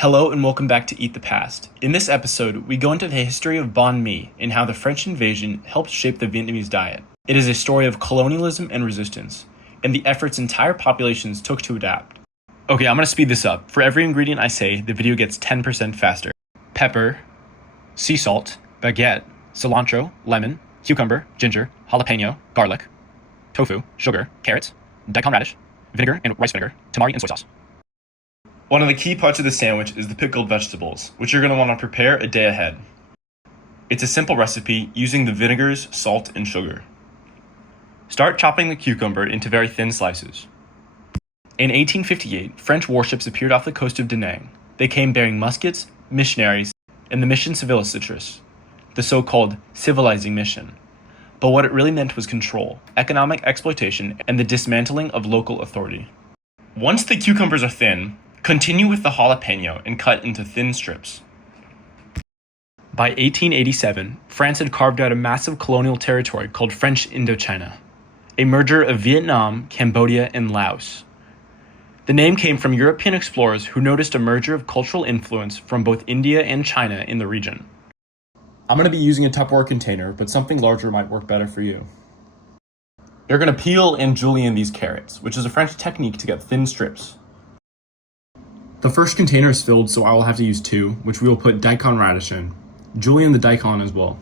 Hello and welcome back to Eat the Past. In this episode, we go into the history of banh mi and how the French invasion helped shape the Vietnamese diet. It is a story of colonialism and resistance, and the efforts entire populations took to adapt. Okay, I'm gonna speed this up. For every ingredient I say, the video gets 10% faster. Pepper, sea salt, baguette, cilantro, lemon, cucumber, ginger, jalapeno, garlic, tofu, sugar, carrots, daikon radish, vinegar and rice vinegar, tamari and soy sauce. One of the key parts of the sandwich is the pickled vegetables, which you're going to want to prepare a day ahead. It's a simple recipe using the vinegars, salt, and sugar. Start chopping the cucumber into very thin slices. In 1858, French warships appeared off the coast of Da Nang. They came bearing muskets, missionaries, and the mission civilis, the so-called civilizing mission. But what it really meant was control, economic exploitation, and the dismantling of local authority. Once the cucumbers are thin, continue with the jalapeno and cut into thin strips. By 1887, France had carved out a massive colonial territory called French Indochina, a merger of Vietnam, Cambodia, and Laos. The name came from European explorers who noticed a merger of cultural influence from both India and China in the region. I'm going to be using a Tupperware container, but something larger might work better for you. You're going to peel and julienne these carrots, which is a French technique to get thin strips. The first container is filled, so I will have to use two, which we will put daikon radish in. Julienne the daikon as well.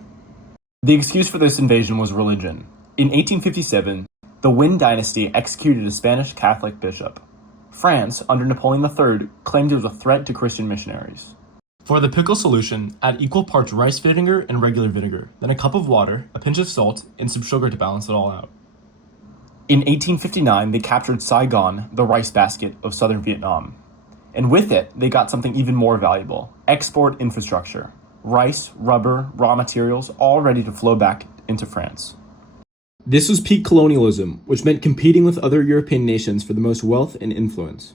The excuse for this invasion was religion. In 1857, the Nguyen dynasty executed a Spanish Catholic bishop. France, under Napoleon III, claimed it was a threat to Christian missionaries. For the pickle solution, add equal parts rice vinegar and regular vinegar, then a cup of water, a pinch of salt, and some sugar to balance it all out. In 1859, they captured Saigon, the rice basket of southern Vietnam. And with it, they got something even more valuable: export infrastructure. Rice, rubber, raw materials, all ready to flow back into France. This was peak colonialism, which meant competing with other European nations for the most wealth and influence.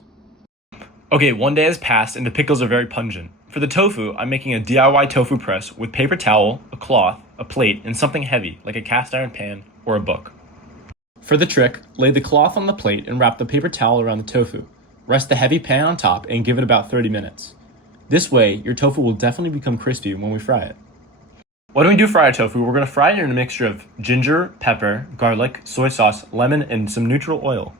Okay, one day has passed and the pickles are very pungent. For the tofu, I'm making a DIY tofu press with paper towel, a cloth, a plate, and something heavy, like a cast iron pan or a book. For the trick, lay the cloth on the plate and wrap the paper towel around the tofu. Rest the heavy pan on top and give it about 30 minutes. This way, your tofu will definitely become crispy when we fry it. When we do fry our tofu, we're going to fry it in a mixture of ginger, pepper, garlic, soy sauce, lemon, and some neutral oil.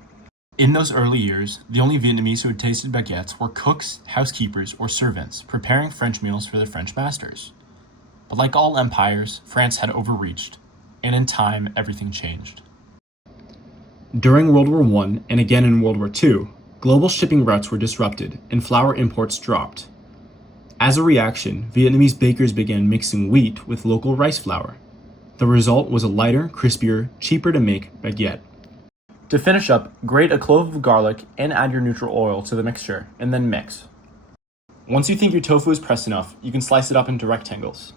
In those early years, the only Vietnamese who had tasted baguettes were cooks, housekeepers, or servants preparing French meals for their French masters. But like all empires, France had overreached, and in time, everything changed. During World War I and again in World War II, global shipping routes were disrupted and flour imports dropped. As a reaction, Vietnamese bakers began mixing wheat with local rice flour. The result was a lighter, crispier, cheaper to make baguette. To finish up, grate a clove of garlic and add your neutral oil to the mixture, and then mix. Once you think your tofu is pressed enough, you can slice it up into rectangles.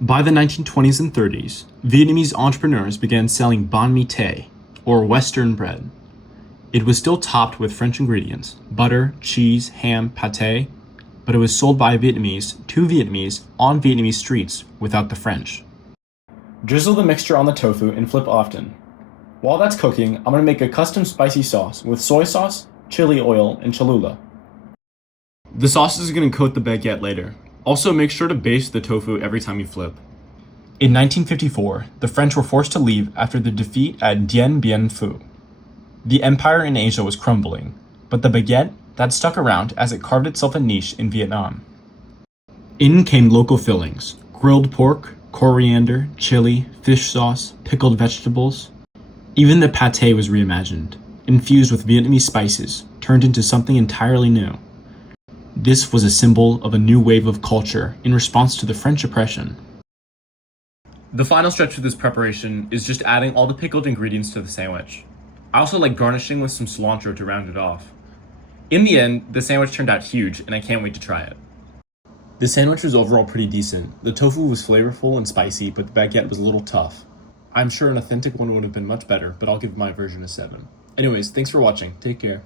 By the 1920s and 30s, Vietnamese entrepreneurs began selling banh mi tay, or Western bread. It was still topped with French ingredients: butter, cheese, ham, pâté, but it was sold by Vietnamese to Vietnamese on Vietnamese streets without the French. Drizzle the mixture on the tofu and flip often. While that's cooking, I'm going to make a custom spicy sauce with soy sauce, chili oil, and Cholula. The sauce is going to coat the baguette later. Also, make sure to baste the tofu every time you flip. In 1954, the French were forced to leave after the defeat at Dien Bien Phu. The empire in Asia was crumbling, but the baguette, that stuck around as it carved itself a niche in Vietnam. In came local fillings: grilled pork, coriander, chili, fish sauce, pickled vegetables. Even the pâté was reimagined, infused with Vietnamese spices, turned into something entirely new. This was a symbol of a new wave of culture in response to the French oppression. The final stretch of this preparation is just adding all the pickled ingredients to the sandwich. I also like garnishing with some cilantro to round it off. In the end, the sandwich turned out huge, and I can't wait to try it. The sandwich was overall pretty decent. The tofu was flavorful and spicy, but the baguette was a little tough. I'm sure an authentic one would have been much better, but I'll give my version a 7. Anyways, thanks for watching. Take care.